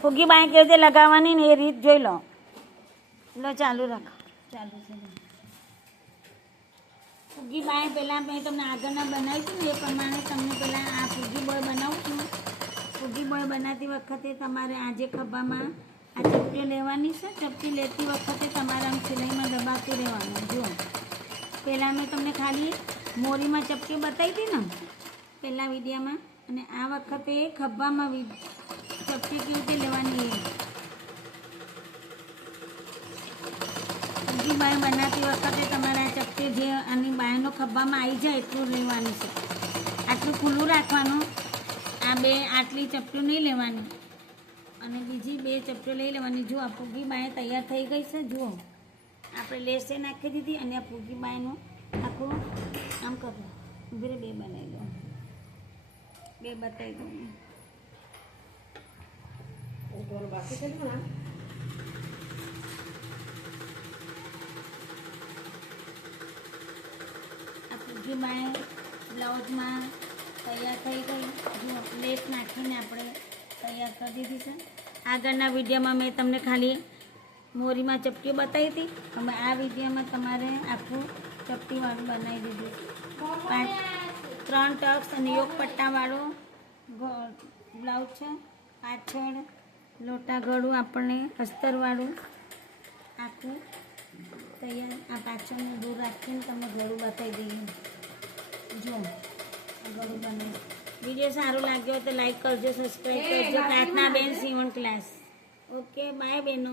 ફૂગી by કેવી રીતે લગાવવાની ને એ રીત જોઈ લો. ચાલુ રાખો. ચાલુ છે. ફૂગી બાય પહેલાં મેં તમને આગળના બનાવીશું ને એ પ્રમાણે તમને પહેલાં આ ફૂગી બોય બનાવું છું. ફૂગી બોય બનાવતી વખતે તમારે આજે ખભામાં આ ચપટી લેવાની છે. ચપટી લેતી વખતે તમારે આમ સિલાઈમાં દબાતું રહેવાનું. જુઓ પહેલાં મેં તમને ખાલી મોરીમાં ચપટી બતાવી હતી ને પહેલાં વિડીયામાં, અને આ વખતે ખભામાં ચપટી કેવી રીતે લેવાની એ. ફૂગી બાય બનાવતી વખતે તમારે આ ચપટી જે આની બાયનો ખભામાં આવી જાય એટલું લેવાની છે. આટલું ખુલ્લું રાખવાનું. આ બે આટલી ચપટીઓ નહીં લેવાની અને બીજી બે ચપટીઓ લઈ લેવાની. જુઓ આ ફૂગી બાય તૈયાર થઈ ગઈ છે. જુઓ આપણે લેસે નાખી દીધી અને આ ફૂગી બાયનું આખું આમ કરો. ઉભી બે બનાવી દો. બે બતાવી દઉં. આ ફૂગી બાય બ્લાઉઝમાં તૈયાર થઈ ગઈ. જો લેસ નાખીને આપણે તૈયાર કરી દીધી છે. આગળના વિડીયોમાં મેં તમને ખાલી મોરીમાં ચપટી બતાવી હતી. હવે આ વિડીયોમાં તમારે આખું ચપટીવાળું બનાવી દીધું. 3 ટક્સ અને યોગ પટ્ટાવાળો બ્લાઉઝ છે. પાછળ લોટા ગળું આપણને અસ્તરવાળું આખું તૈયાર. આ પાછળનું દૂર રાખીને તમને ગળું બતાવી દઈએ. જો ગળું બને. વિડીયો સારો લાગ્યો હોય તો લાઈક કરજો, સબસ્ક્રાઈબ કરજો. પ્રાર્થના બેન સીવણ ક્લાસ. ઓકે બાય બહેનો.